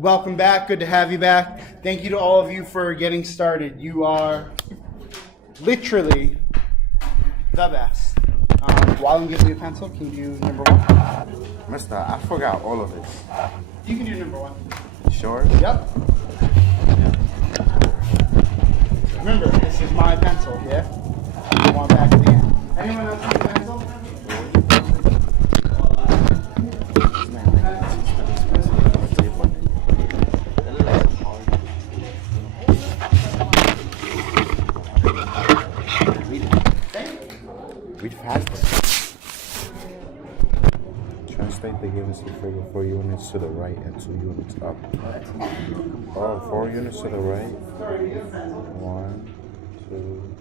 Welcome back. Good to have you back. Thank you to all of you for getting started. You are literally the best. While I'm giving you a pencil, can you do number one? Mister, I forgot all of this. You can do number one. Sure? Yep. Remember, this is my pencil, yeah? You want back at the end. Anyone else need a pencil? Read faster. Translate the given figure 4 units to the right and 2 units up. Oh, 4 units to the right. 1, 2.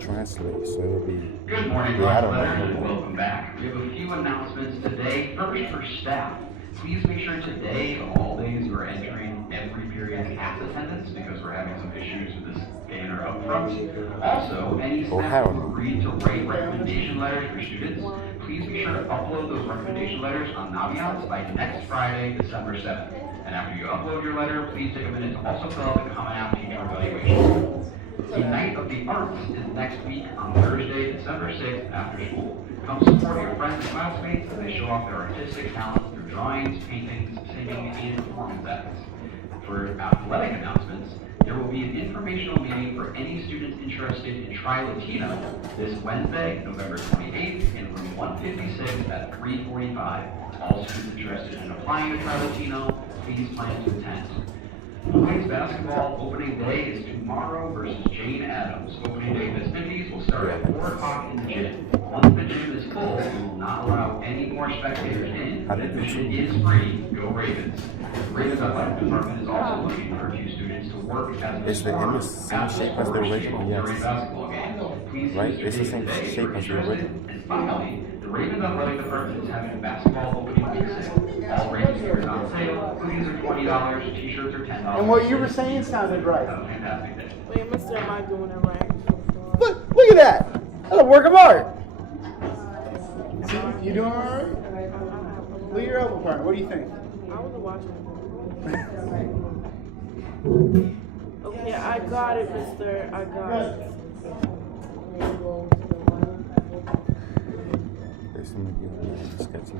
Translate, so it'll be. Good morning, welcome back. We have a few announcements today. First, for staff, please make sure today, of all days, we're entering every period as attendance because we're having some issues with this scanner up front. Also, any staff who agreed to write recommendation letters for students, please be sure to upload those recommendation letters on Naviance by next Friday, December 7th. And after you upload your letter, please take a minute to also fill out the Common App teacher evaluation. The Night of the Arts is next week on Thursday, December 6th after school. Come support your friends and classmates as they show off their artistic talents through drawings, paintings, singing, and performance acts. For athletic announcements, there will be an informational meeting for any students interested in Tri-Latino this Wednesday, November 28th in room 156 at 3:45. All students interested in applying to Tri-Latino, please plan to attend. Boys basketball opening day is tomorrow versus Jane Addams. Opening day festivities will start at 4 o'clock in the gym. Once the gym is full, we will not allow any more spectators in. Admission is free. Go Ravens. The Ravens Athletic Department is also looking for a few students to work as Is the image the same shape as the original? Yes. Basketball games. Right? It's the same shape as the original. And finally, the Ravens Athletic Department is having a basketball opening week sale. All Ravens gear is on sale. Hoodies are $20, t-shirts are $10. And what you were saying sounded right. Have a fantastic day. Wait, Mr. Am I doing it right? Look at that. That's a work of art. See, you doing all right? Look at your elbow partner. What do you think? I wasn't watching. Okay, I got it, mister. I got it. There's some sketchy.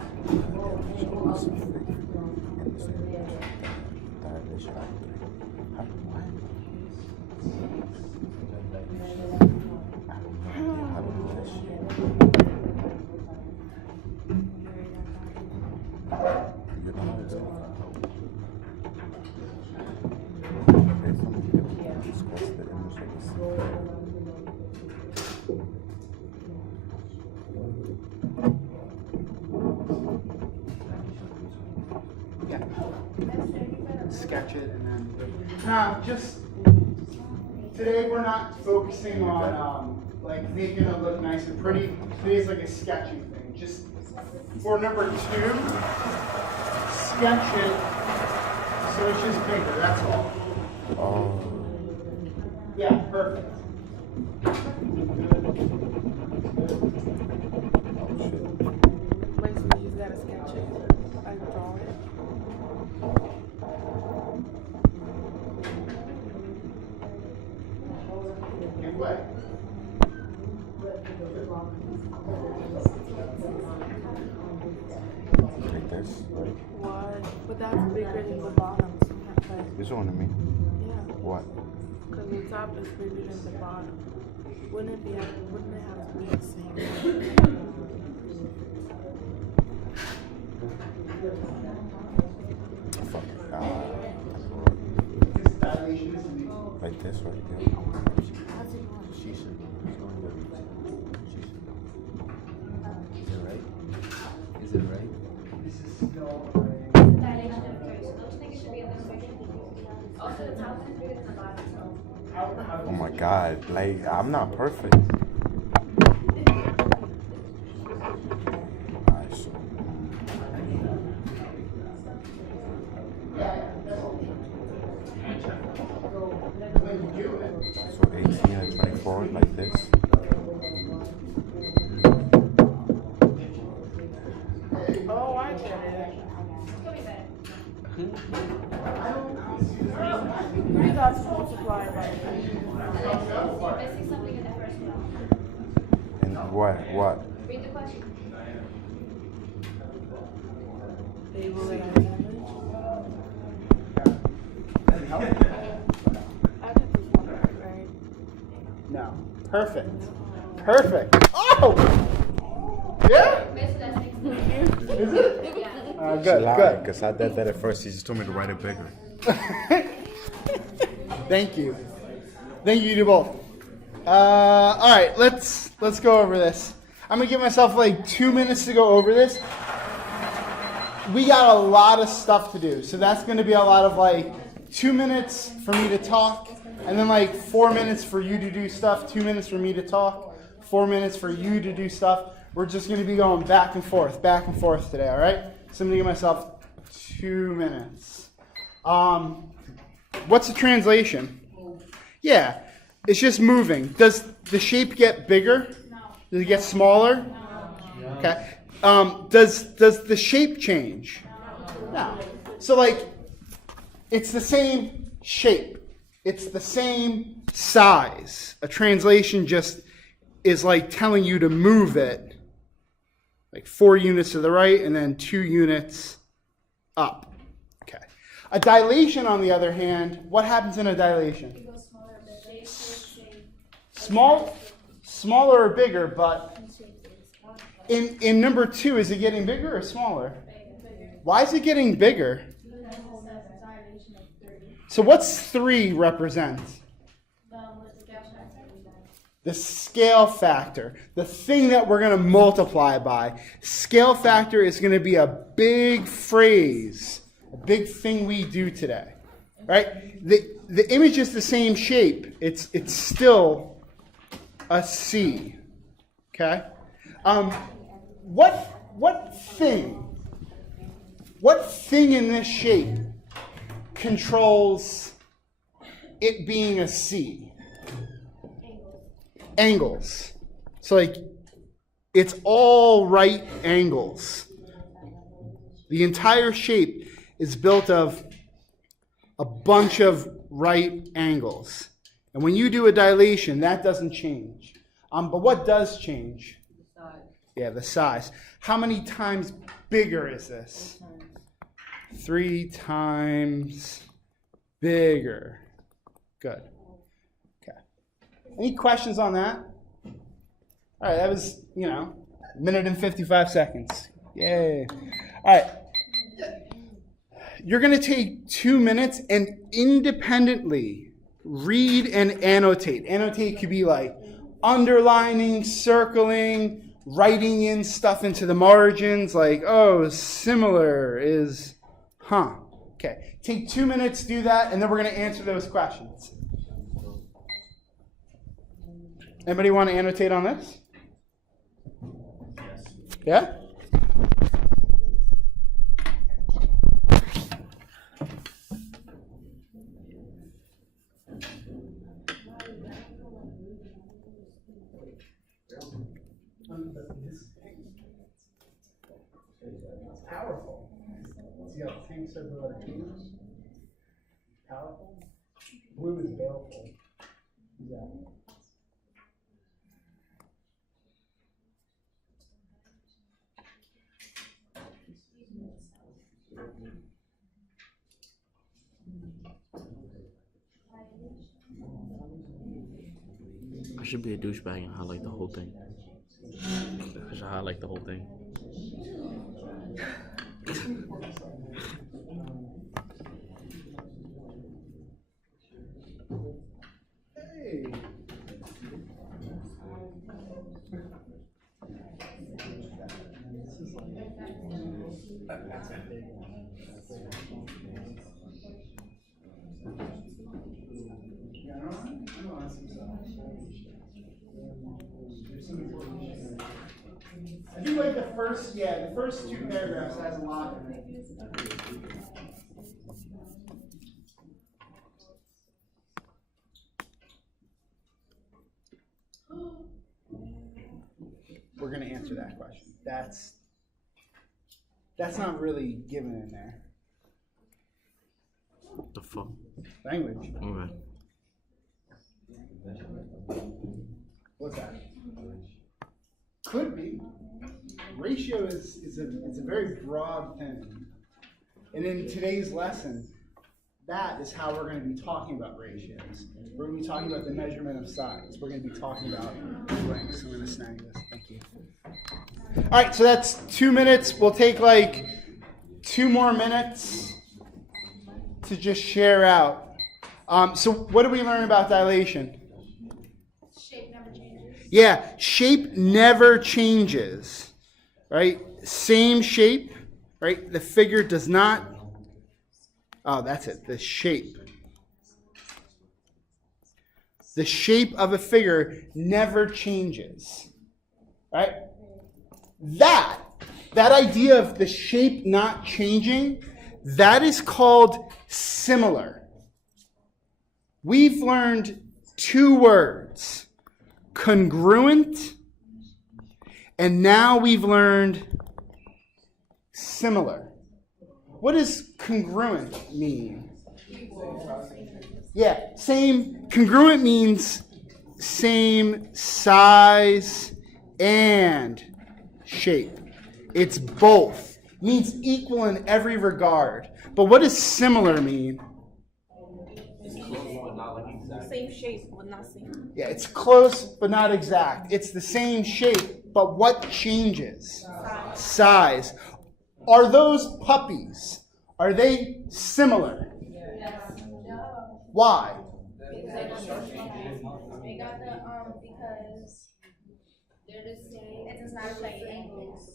Sketch it and then just today we're not focusing on like making it look nice and pretty. Today's like a sketching thing. Just for number 2, sketch it so it's just bigger, that's all. Oh. Yeah, perfect. Wait, so you just gotta sketch it. I draw it. Give way. Like this, right? What? But that's bigger than the bottom. So you have to, You showing me? yeah. What? Because the top is bigger than the bottom. Wouldn't it have to be the same? Fuck. This dilation is me. Like this, right? Yeah. How's it going? She should. Is it right? Is it right? This is still Dilation Per. So those things should be on the sweatshirt. Also, the top one is bigger than the bottom. So. Oh my God! Like I'm not perfect. Alright, so when you do it. so 18 and 24 like this. Oh, I get it. 3 dots multiplied by 3. You're missing something in the first one. And what? Read the question. Table that I manage. I did this one right. No. Perfect. Oh! Yeah? Miss that 16. Is it? Yeah. Good. Because I did that at first. He just told me to write it bigger. Thank you. Thank you to both. All right, let's go over this. I'm gonna give myself like 2 minutes to go over this. We got a lot of stuff to do, so that's gonna be a lot of like 2 minutes for me to talk, and then like 4 minutes for you to do stuff, 2 minutes for me to talk, 4 minutes for you to do stuff. We're just gonna be going back and forth today, all right? So I'm gonna give myself 2 minutes. What's the translation? Yeah, it's just moving. Does the shape get bigger? No. Does it get smaller? No. Okay. Does the shape change? No. So like, it's the same shape. It's the same size. A translation just is like telling you to move it, like 4 units to the right and then 2 units up. Okay. A dilation, on the other hand, what happens in a dilation? It goes smaller, bigger. Smaller or bigger, but in number 2, is it getting bigger or smaller? Why is it getting bigger? So what's 3 represent? The scale factor, the thing that we're going to multiply by. Scale factor is going to be a big phrase, a big thing we do today, right? The image is the same shape. It's still a C, okay? What thing in this shape controls it being a C? Angles. So like, it's all right angles. The entire shape is built of a bunch of right angles. And when you do a dilation, that doesn't change. But what does change? The size. Yeah, the size. How many times bigger is this? 3 times bigger. Good. Okay. Any questions on that? All right, that was, a minute and 55 seconds. Yay. All right. You're going to take 2 minutes and independently read and annotate. Annotate could be like underlining, circling, writing in stuff into the margins, like, oh, similar is, Okay. Take 2 minutes to do that, and then we're going to answer those questions. Anybody want to annotate on this? Yeah? It's powerful. See how pink says the letter P? Powerful. Blue is baleful. Exactly. I should be a douchebag and highlight the whole thing. I should highlight the whole thing. Hey. I do like the first 2 paragraphs has a lot in it. We're going to answer that question. That's not really given in there. The fuck? Language. Okay. What's that? Could be. Ratio is a very broad thing. And in today's lesson, that is how we're going to be talking about ratios. We're going to be talking about the measurement of size. We're going to be talking about lengths. I'm going to snag this. Thank you. All right, so that's 2 minutes. We'll take like 2 more minutes to just share out. So what did we learn about dilation? Shape never changes. Yeah, shape never changes, right? Same shape, right? The figure does not. Oh, that's it. The shape. The shape of a figure never changes, right? That idea of the shape not changing, that is called similar. We've learned 2 words, congruent, and now we've learned similar. What does congruent mean? Yeah, same. Congruent means same size and shape. It's both. It means equal in every regard. But what does similar mean? Same shape, but not same. Yeah, it's close but not exact. It's the same shape, but what changes? Size. Are those puppies? Are they similar? Why? They got the because they're the same. It does not play angles.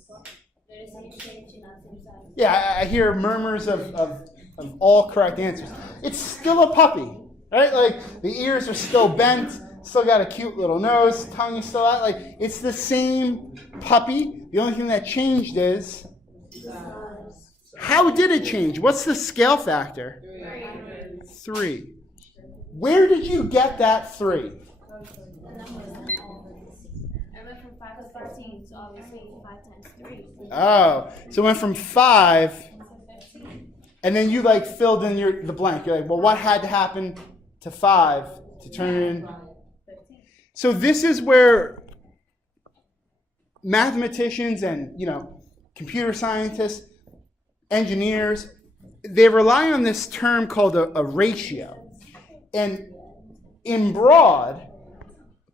They're the same shape, not the same size. Yeah, I hear murmurs of all correct answers. It's still a puppy, right? Like the ears are still bent, still got a cute little nose, tongue is still out. Like it's the same puppy. The only thing that changed is how did it change? What's the scale factor? 3. Where did you get that 3? I went from 5 to 13, so obviously 5 times 3. Oh, so it went from 5, and then you like filled in the blank. You're like, well, what had to happen to 5 to turn it in? So this is where mathematicians and computer scientists, engineers, they rely on this term called a ratio. And in broad,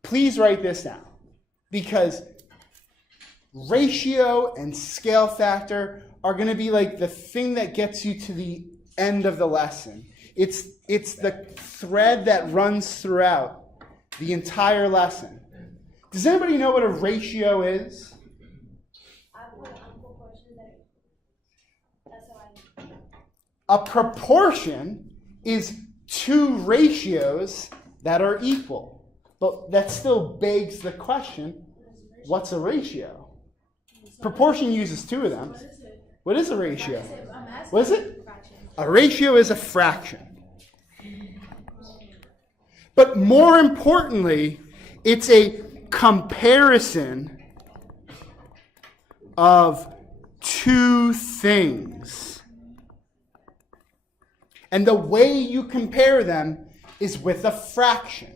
please write this down, because ratio and scale factor are going to be like the thing that gets you to the end of the lesson. It's the thread that runs throughout the entire lesson. Does anybody know what a ratio is? I put proportion there. That's how I know. A proportion is 2 ratios that are equal. But that still begs the question, what's a ratio? Proportion uses 2 of them. What is a ratio? What is it? A ratio is a fraction. But more importantly, it's a comparison of 2 things. And the way you compare them is with a fraction.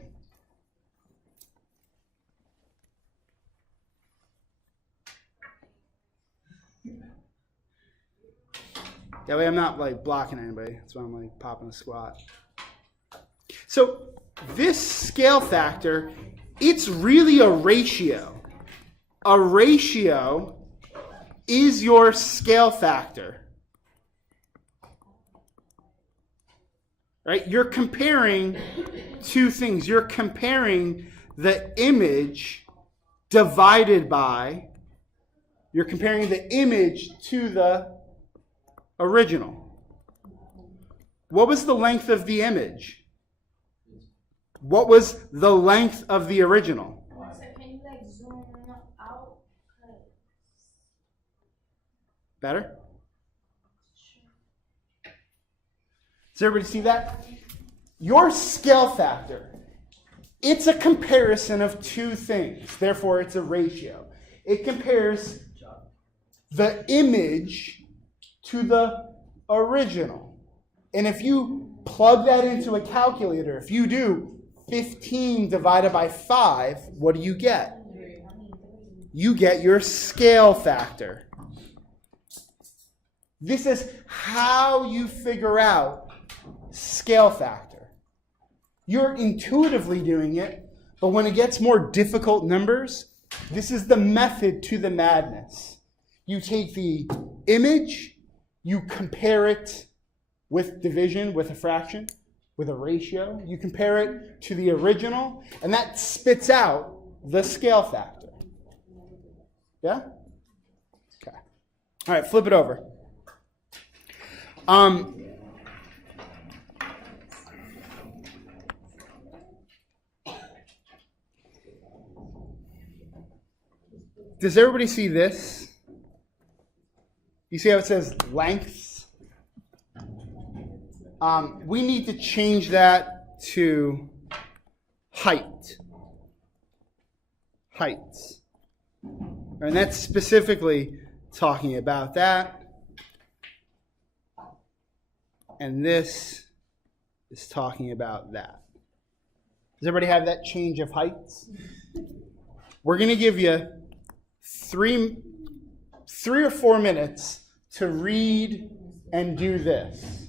That way I'm not like blocking anybody. That's why I'm like popping a squat. So this scale factor, it's really a ratio. A ratio is your scale factor. Right? You're comparing 2 things. You're comparing the image divided by, you're comparing the image to the original. What was the length of the image? What was the length of the original? So can you like zoom out? Better? Does everybody see that? Your scale factor, it's a comparison of 2 things. Therefore, it's a ratio. It compares the image to the original. And if you plug that into a calculator. If you do 15 divided by 5, what do you get? You get your scale factor. This is how you figure out scale factor. You're intuitively doing it, but when it gets more difficult numbers, this is the method to the madness. You take the image, you compare it with division, with a fraction, with a ratio. You compare it to the original, and that spits out the scale factor. Yeah? Okay. All right, flip it over. Does everybody see this? You see how it says lengths? We need to change that to height. Heights. And that's specifically talking about that. And this is talking about that. Does everybody have that change of heights? We're going to give you three or 4 minutes to read and do this.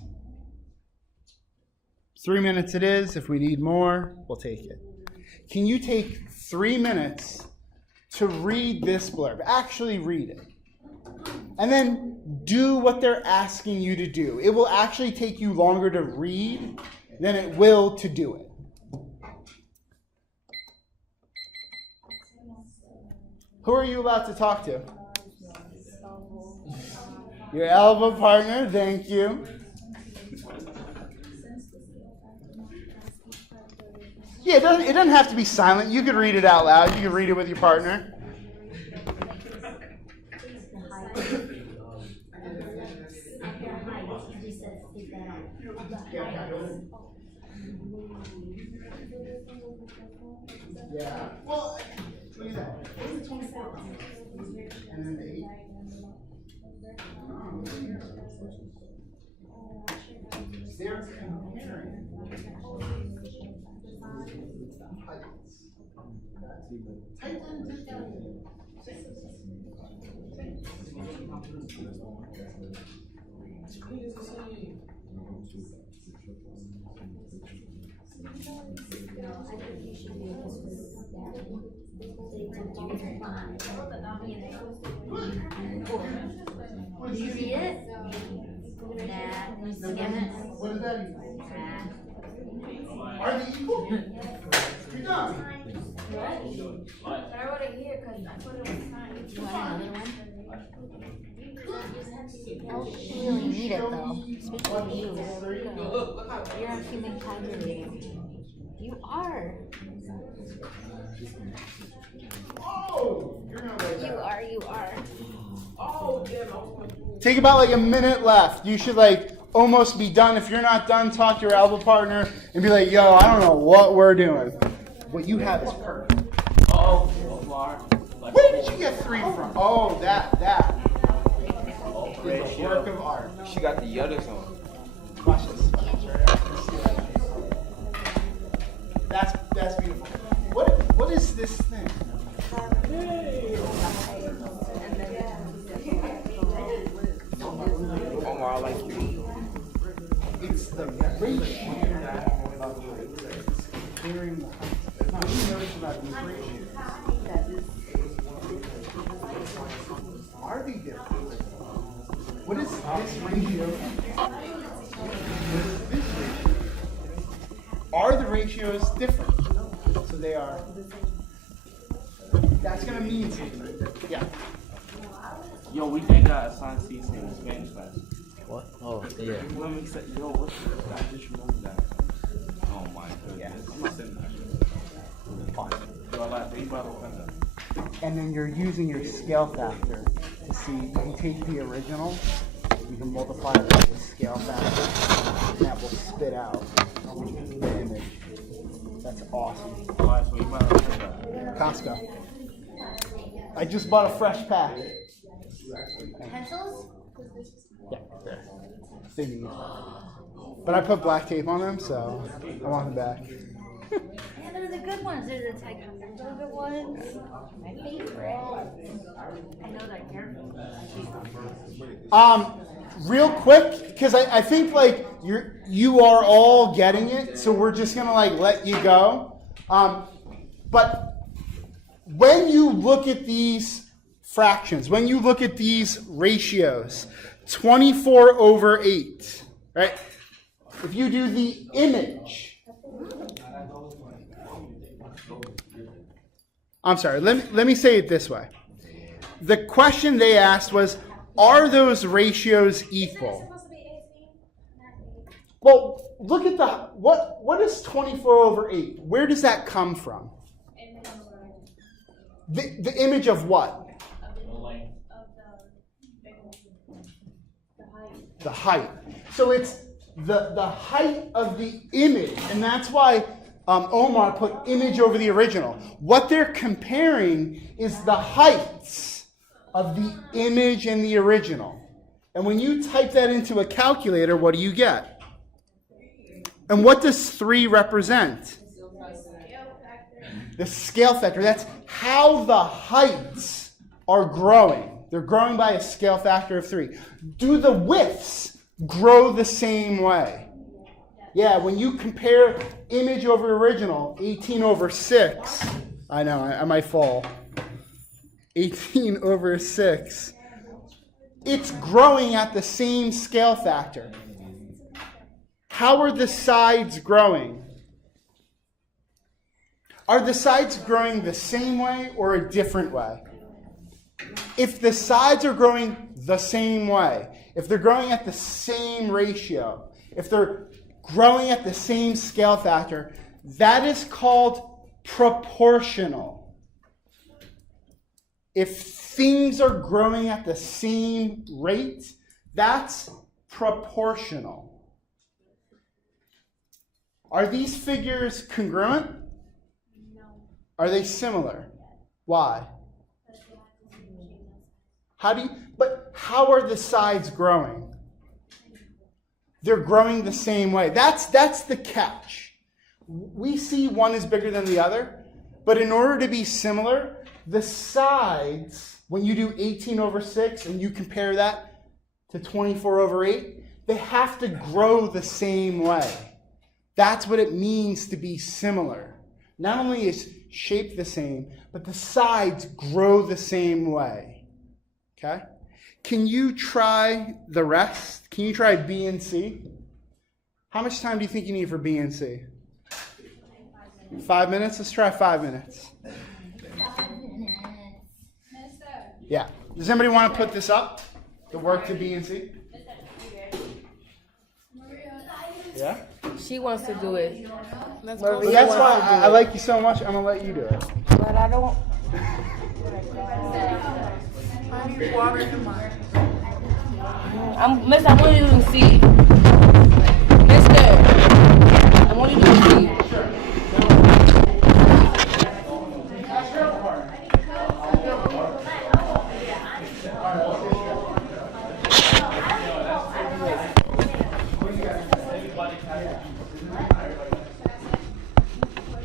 3 minutes it is. If we need more, we'll take it. Can you take 3 minutes to read this blurb? Actually read it. And then do what they're asking you to do. It will actually take you longer to read than it will to do it. Who are you about to talk to? Your elbow partner, thank you. Yeah, it doesn't have to be silent. You could read it out loud. You could read it with your partner. Yeah. Well, look at that. And then the 8. They're comparing Do you see it? That. Skim it. What does that equal? Are they equal? You're done. What? But I wrote it here because I put it on time. You want another one? I don't really need it though. Especially you. You're a human calculator. You are. Oh, you're gonna write that. You are. Take about like a minute left. You should like almost be done. If you're not done, talk to your elbow partner and be like, yo, I don't know what we're doing. What you have is perfect. Where did you get 3 from? Oh, that is a work of art. She got the others on. Watch this. That's beautiful. What is this thing? Omar, I like you. It's the ratio of heights. Comparing the heights. Now, you notice about these ratios. Are they different? What is this ratio? What is this ratio? Are the ratios different? So they are. That's going to mean something. Yeah. Yo, we ain't got assigned seats in the Spanish class. What? Oh, yeah. Let me say, yo, what's this? I just remembered that. Oh my goodness. I'm not sitting there. Yo, I like, they about to open that. And then you're using your scale factor to see, you can take the original, you can multiply it by the scale factor, and that will spit out the image. That's awesome. Alright, so you might have to say that. Costco. I just bought a fresh pack. Pencils? Yeah, there. They need. But I put black tape on them, so I want them back. Yeah, they're the good ones. They're the good ones. My favorite. I know they're careful. Real quick, because I think like you are all getting it, so we're just gonna like let you go. But when you look at these fractions, when you look at these ratios, 24/8, right? If you do the image, I'm sorry, let me say it this way. The question they asked was, are those ratios equal? Well, look at what is 24/8? Where does that come from? The image of what? The height. So it's the height of the image, and that's why Omar put image over the original. What they're comparing is the heights of the image and the original. And when you type that into a calculator, what do you get? And what does 3 represent? The scale factor. That's how the heights are growing. They're growing by a scale factor of 3. Do the widths grow the same way? Yeah, when you compare image over original, 18/6. I know, I might fall. 18/6. It's growing at the same scale factor. How are the sides growing? Are the sides growing the same way or a different way? If the sides are growing the same way, if they're growing at the same ratio, if they're growing at the same scale factor, that is called proportional. If things are growing at the same rate, that's proportional. Are these figures congruent? Are they similar? Why? How are the sides growing? They're growing the same way. That's the catch. We see one is bigger than the other, but in order to be similar, the sides, when you do 18/6 and you compare that to 24/8, they have to grow the same way. That's what it means to be similar. Not only is shape the same, but the sides grow the same way. Okay? Can you try the rest? Can you try B and C? How much time do you think you need for B and C? 5 minutes? Let's try 5 minutes. 5 minutes. Yeah. Does anybody want to put this up? The work to B and C? Yeah? She wants to do it. Let's Well, go. that's why I like you so much. I'm going to let you do it. But I don't. I need water in my. Mister, I want you to see. Mister, I want you to see.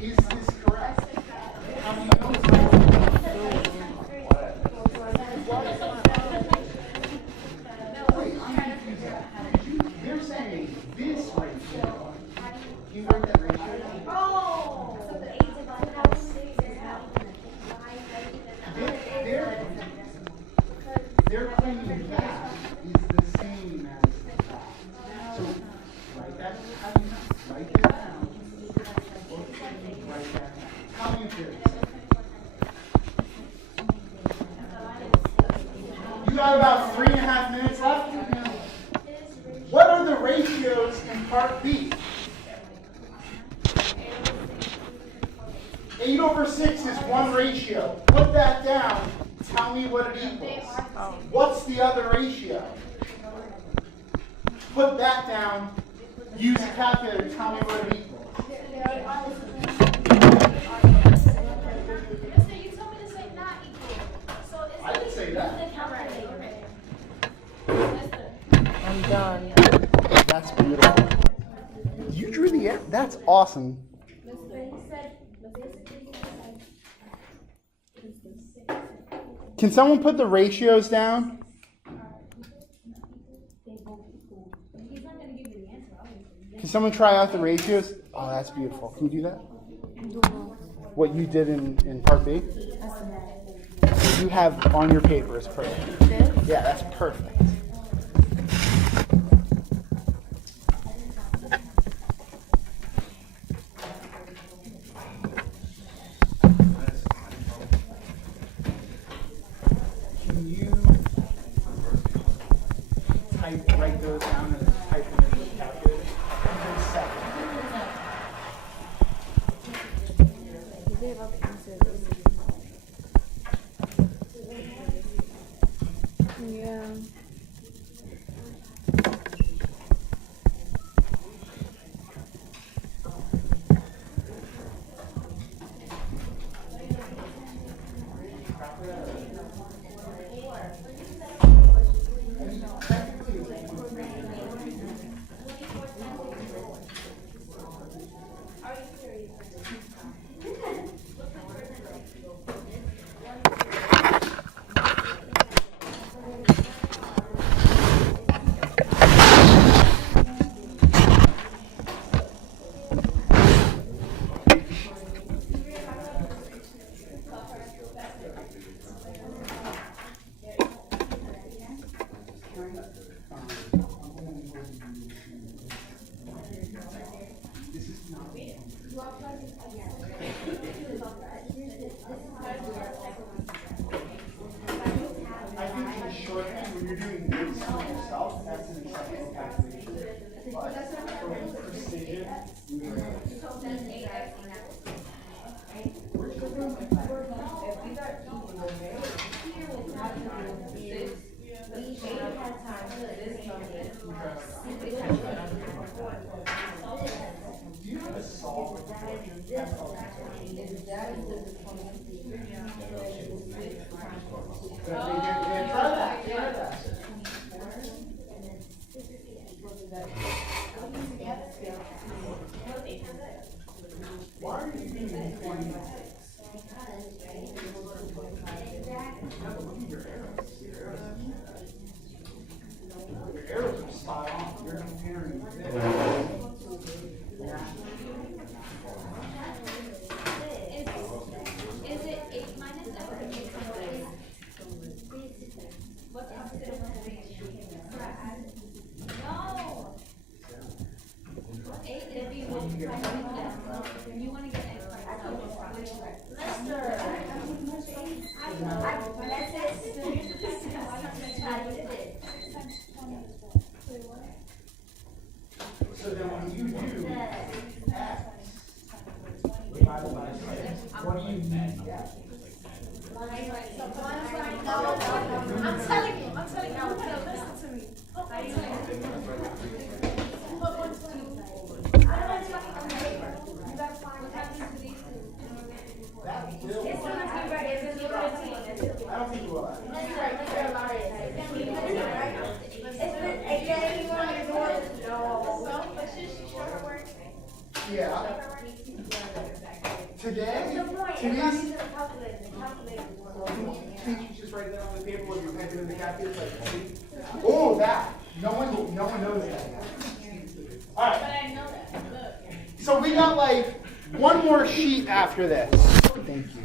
Is this correct? How do you know? Wait, I'm confused. They're saying this ratio. Can you write that ratio? They're claiming that is the same as that. So write that. How do you know? Write that down. Write that down. How many theories? You got about 3.5 minutes left. What are the ratios in part B? 8/6 is one ratio. Put that down. Tell me what it equals. What's the other ratio? Put that down. Use a calculator. Tell me what it equals. Mister, you told me to say not equal. So it's I didn't say that. the calculator. I'm done. That's beautiful. You drew the arrow? That's awesome. Can someone put the ratios down? Can someone try out the ratios? Oh, that's beautiful. Can you do that? What you did in part B? You have on your paper is perfect. Yeah, that's perfect. Can you write those down and type them into the calculator? Yeah. I think in shorthand, when you're doing this for yourself, that's an acceptable calculation. But for precision, you have a solve proportion. Try that. Try that. Why are you doing 20? Your arrows are spot on. You're comparing Is it 8 minus F or 8 minus? What's considered no. 8 if you want to you want to get X So then when you do X divided by 6, what do you mean? I'm telling you, listen to me. I don't think you will. Yeah. Today's can you just write that on the paper when you type it in the calculator? Like, oh, that. No one knows that yet. All right. But I know that. Look. So we got like one more sheet after this. Thank you.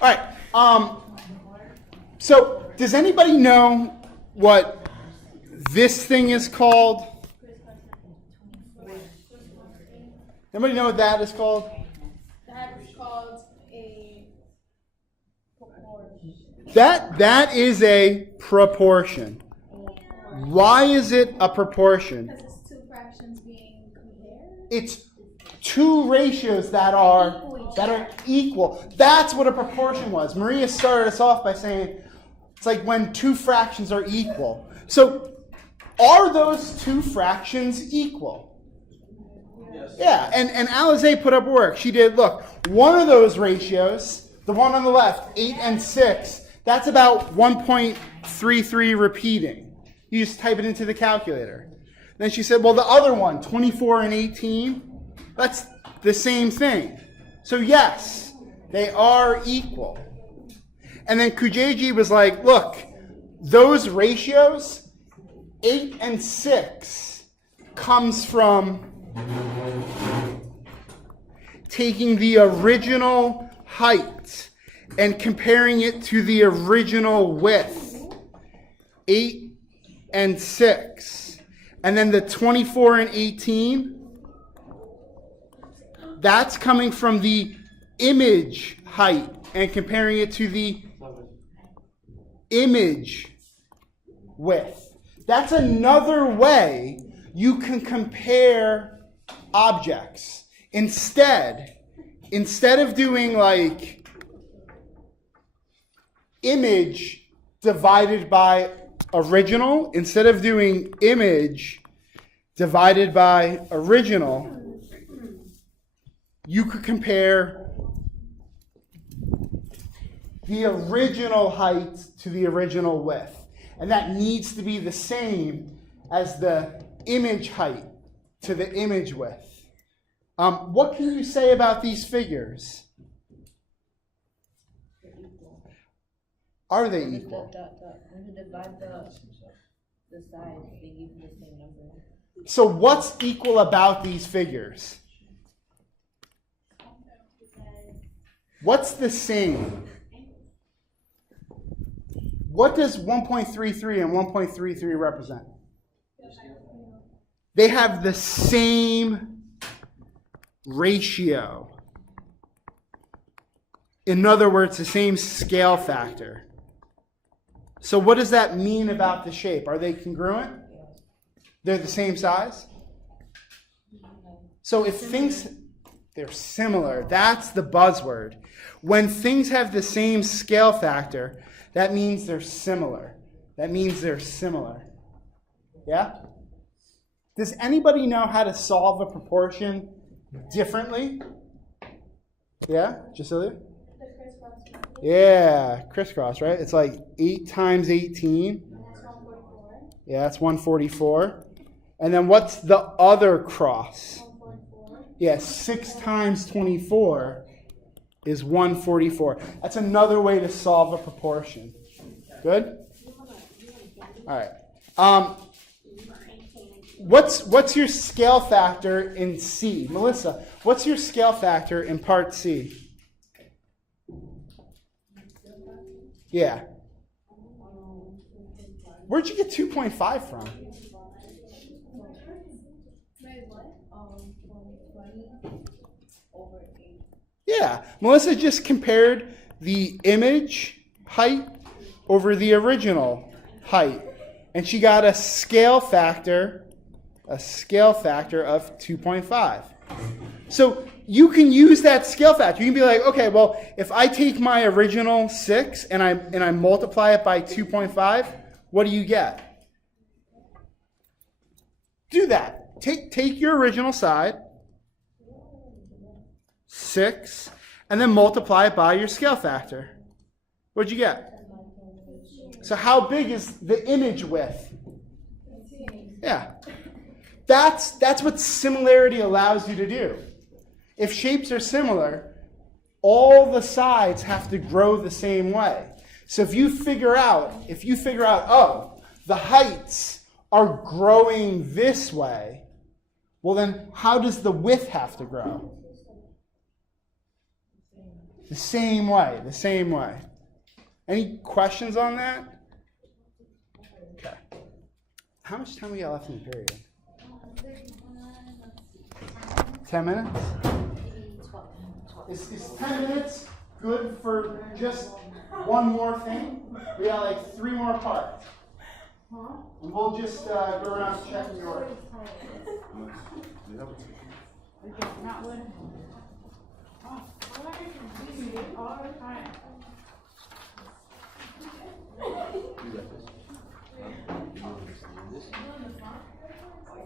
All right. So does anybody know what this thing is called? Anybody know what that is called? That is called a proportion. That is a proportion. Why is it a proportion? Because it's two fractions being compared. It's two ratios that are equal. That's what a proportion was. Maria started us off by saying it's like when two fractions are equal. So are those two fractions equal? Yeah, and Alize put up work. She did, look, one of those ratios, the one on the left, 8 and 6, That's about 1.33 repeating. You just type it into the calculator. Then she said, well, the other one, 24 and 18, that's the same thing. So yes, they are equal. And then Kujeji was like, look, those ratios, 8 and 6, comes from taking the original height and comparing it to the original width. 8 and 6. And then the 24 and 18, that's coming from the image height and comparing it to the image width. That's another way you can compare objects. Instead of doing like image divided by original, instead of doing image divided by original, you could compare the original height to the original width. And that needs to be the same as the image height to the image width. What can you say about these figures? Are they equal? When you divide the sides, they give you the same number. So what's equal about these figures? What's the same? What does 1.33 and 1.33 represent? They have the same ratio. In other words, the same scale factor. So what does that mean about the shape? Are they congruent? They're the same size? So if things, they're similar, that's the buzzword. When things have the same scale factor, that means they're similar. That means they're similar. Yeah? Does anybody know how to solve a proportion differently? Yeah? Jacilia? Yeah, crisscross, right? It's like 8 times 18. Yeah, that's 144. And then what's the other cross? Yeah, 6 times 24 is 144. That's another way to solve a proportion. Good? All right. What's your scale factor in C? Melissa, what's your scale factor in part C? Yeah. Where'd you get 2.5 from? Yeah. Melissa just compared the image height over the original height. And she got a scale factor of 2.5. So you can use that scale factor. You can be like, okay, well, if I take my original 6 and I multiply it by 2.5, what do you get? Do that. Take your original side, 6, and then multiply it by your scale factor. What'd you get? So how big is the image width? Yeah. That's what similarity allows you to do. If shapes are similar, all the sides have to grow the same way. So if you figure out, oh, the heights are growing this way, well then how does the width have to grow? The same way. Any questions on that? Okay. How much time we got left in the period? 10 minutes? Is 10 minutes good for just one more thing? We got like 3 more parts. And we'll just go around checking yours.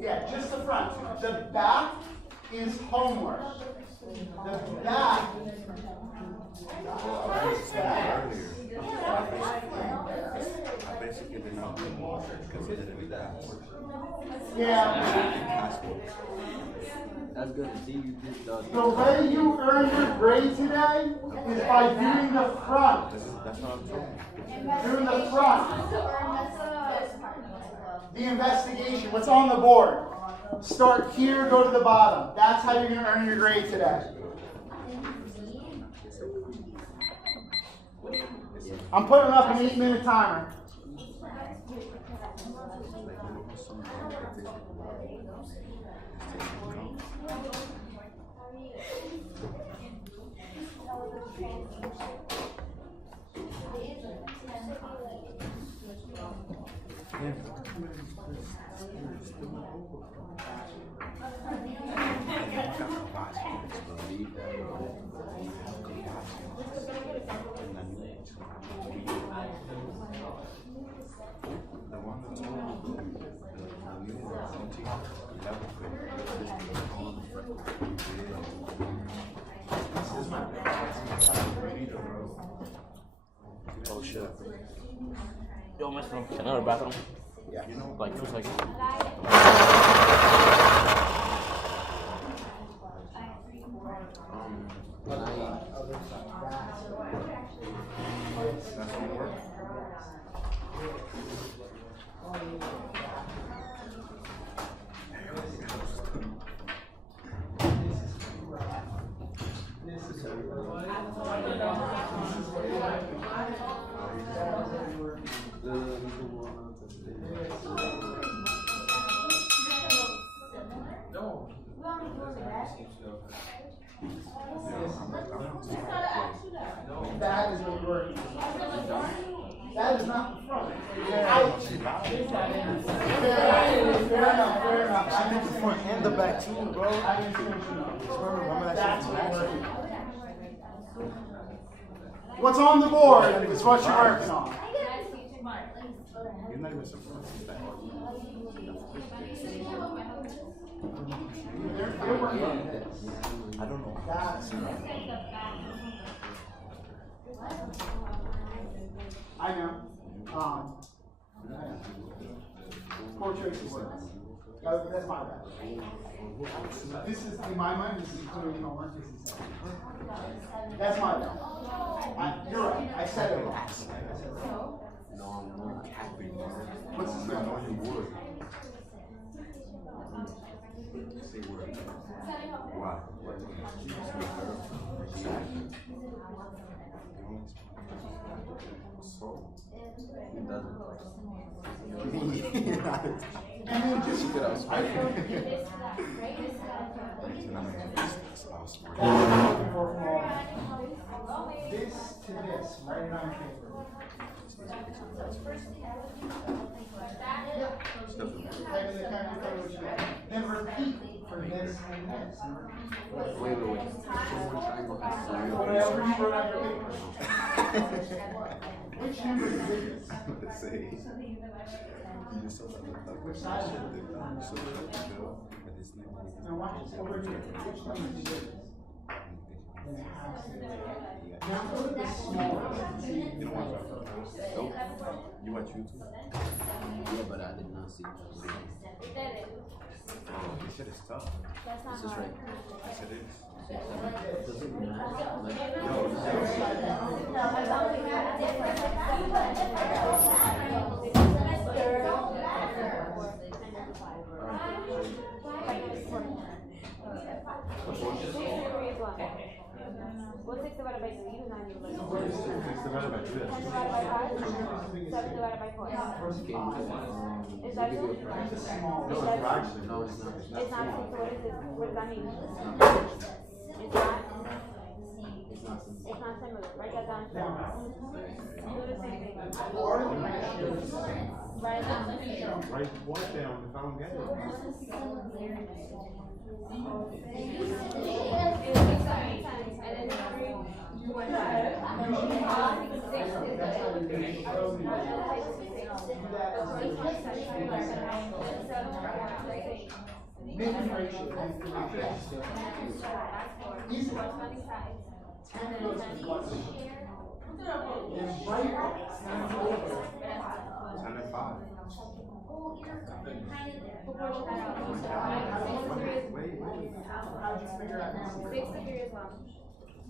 Yeah, just the front. The back is homework. The back. basically they're not doing more because they didn't pass. Yeah. That's good to see you did The way you earn your grade today is by doing the front. That's what I'm talking. Doing the front. The investigation. What's on the board? Start here, go to the bottom. That's how you're going to earn your grade today. I'm putting up an 8-minute timer. Oh shit. Yo, Mr. Can I go to the bathroom? Yeah. You know, Like 2 seconds. that's homework. That is what you're working on. That is not the front. Ouch. Fair enough. I think the front and the back too, bro. I understand what you know. Remember that That's shit what from you're last working on. What's on the board is what you're working on. You're not even supposed to back. They're working on this. I don't know. That's I know. Poor choice of words. That's my bad. This is, in my mind, this is clearly homework. This is that's my bad. You're right. I said it wrong. No, I'm not happy, bro. What's this I guy? know you would. Say word. Why? So, It doesn't. And then just She could have I feel this to this, write it on paper. Then repeat for this and this. Wait. Whatever you wrote on your paper. Which number is this? say, you saw that. Which side is it? So, but it's not. Now watch this over here. Which number is this? Now go to the small one. You don't watch that? Nope. You watch YouTube? Yeah, but I did not see that. Oh, this shit is tough. This is right. Yes, it is. What's 6 divided by 3? You do not need to learn. 6 divided by 2. 7 divided by 4. Is that No, true? it's fraction. No, it's not. It's not 6, so what is it? What does that mean? It's not similar. Write that down. Do the same thing. Write it down. Write what down if I don't get it? Making ratio. Easy. 10 goes to 1. And right 10 over. 10 and 5. Wait. How'd you figure out this? 6 superiors long.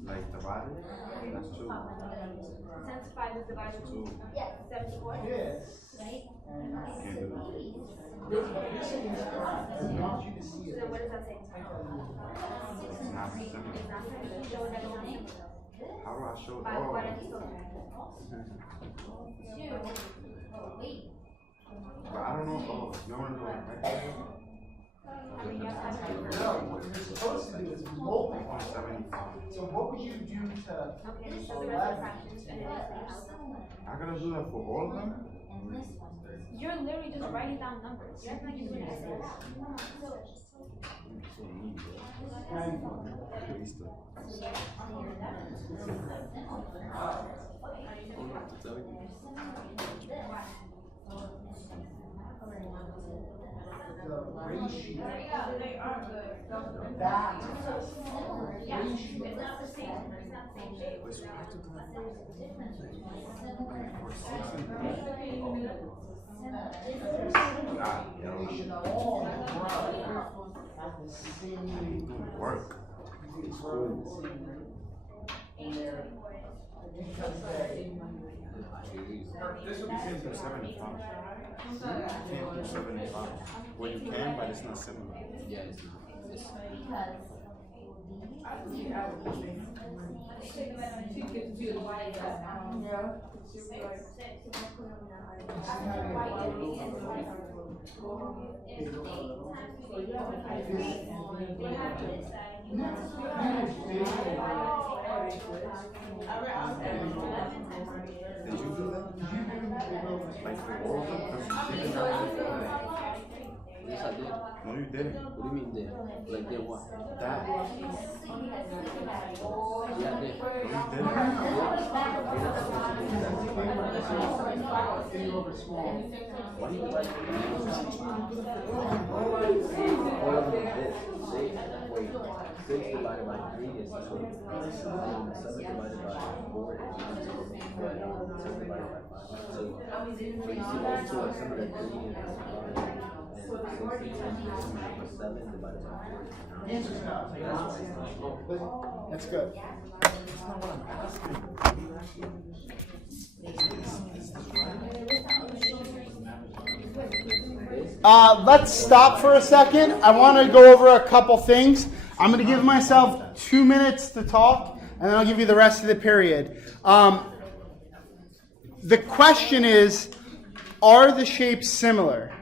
Like divided? That's 2. 10 to 5 is divided 2. 74. Yes. Right? Can't do that. This is correct. I want you to see So it. then what does that say? It's not similar. It's not similar. Show that it's not similar. How do I show it? By Oh. what are these so? But I don't know. Oh, you want to do it right? I mean, yes, that's right. No, what you're supposed to do is multiply. 75. So what would you do to Okay, so the rest of the fractions and then it's the house. I gotta do that for all of them? You're literally just writing down numbers. You're not doing anything. the ratio? That they should all grow at the same Work. because they This would be 10 to 75. You can't do 75. Well, you can, but it's not similar. Yeah, Did you do that? Like for all of them? Because you didn't have yes, I did. No, you didn't. What do you mean did? Like did what? That. Yeah, I did. What do you like? Six divided by 3 is 2. 7 divided by 4 is 2. But 7 divided by 5 is 2. So you see those 2 are similar to 3 and 5. And 7 divided by 4. That's good. That's not what I'm asking. Let's stop for a second. I want to go over a couple things. I'm going to give myself 2 minutes to talk, and then I'll give you the rest of the period. The question is, are the shapes similar?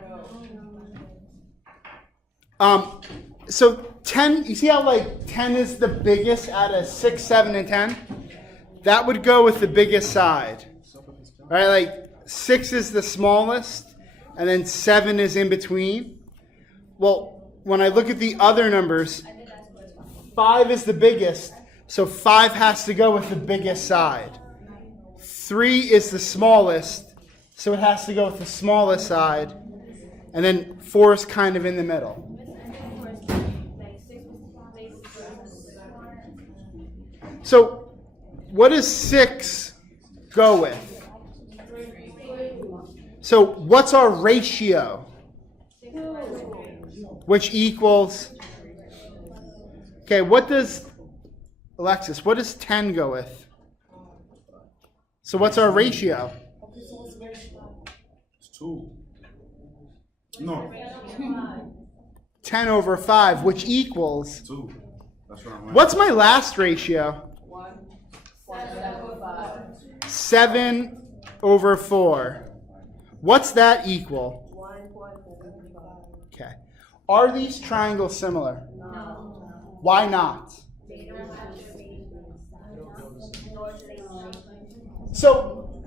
So 10, you see how like 10 is the biggest out of 6, 7, and 10? That would go with the biggest side. Right? Like 6 is the smallest, and then 7 is in between. Well, when I look at the other numbers, 5 is the biggest, so 5 has to go with the biggest side. 3 is the smallest, so it has to go with the smallest side. And then 4 is kind of in the middle. So, what does 6 go with? So, what's our ratio? Which equals... Okay, what does... Alexis, what does 10 go with? So, what's our ratio? It's 2. No. 10 over 5, which equals... 2. That's what I'm What's my last ratio? 7 over 4. What's that equal? Okay. Are these triangles similar? No. Why not? So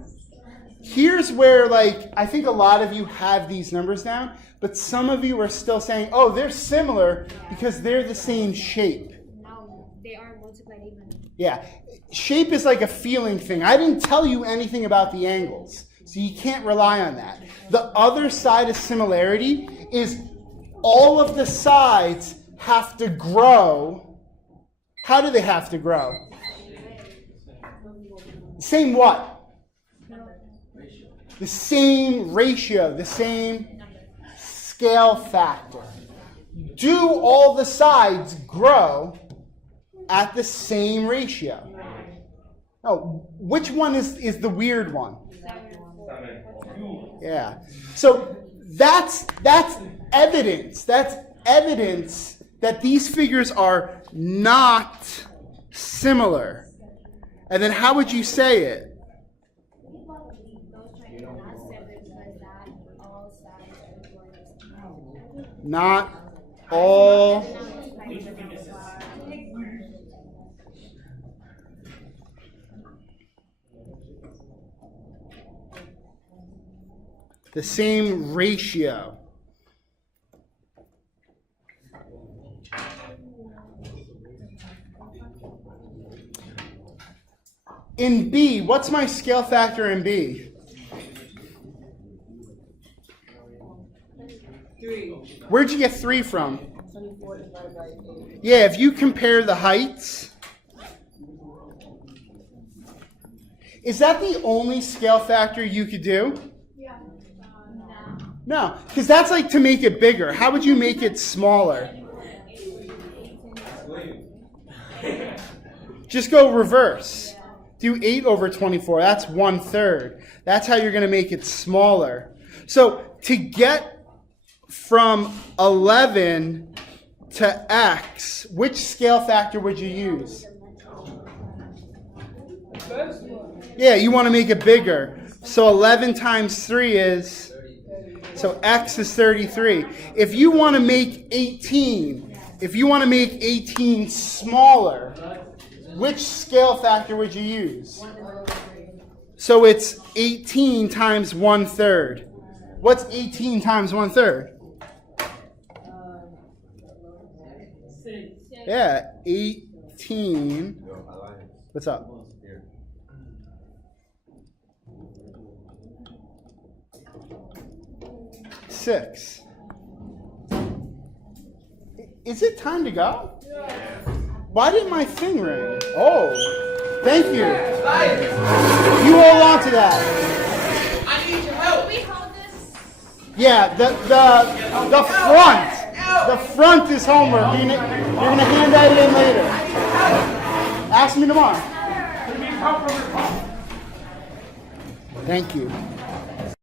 here's where, like, I think a lot of you have these numbers down, but some of you are still saying, oh, they're similar because they're the same shape. No, they are multiplied even. Yeah. Shape is like a feeling thing. I didn't tell you anything about the angles, so you can't rely on that. The other side of similarity is all of the sides have to grow. How do they have to grow? Same what? the same ratio, the same scale factor. Do all the sides grow at the same ratio? Oh, which one is the weird one? Yeah. So that's evidence. That's evidence that these figures are not similar. And then how would you say it? Not all the same ratio. In B, what's my scale factor in B? 3. Where'd you get 3 from? Yeah, if you compare the heights, is that the only scale factor you could do? No, because that's like to make it bigger. How would you make it smaller? Just go reverse. Do 8 over 24. That's 1/3. That's how you're going to make it smaller. So to get from 11 to x, which scale factor would you use? Yeah, you want to make it bigger. So 11 times 3 is, so x is 33. If you want to make 18 smaller, which scale factor would you use? So it's 18 times 1/3. What's 18 times 1/3? Yeah, 18. What's up? 6. Is it time to go? Why didn't my thing ring? Oh, thank you. You hold on to that. I need your help. We hold this. Yeah, the front is homework. You're gonna hand that in later. Ask me tomorrow. Thank you.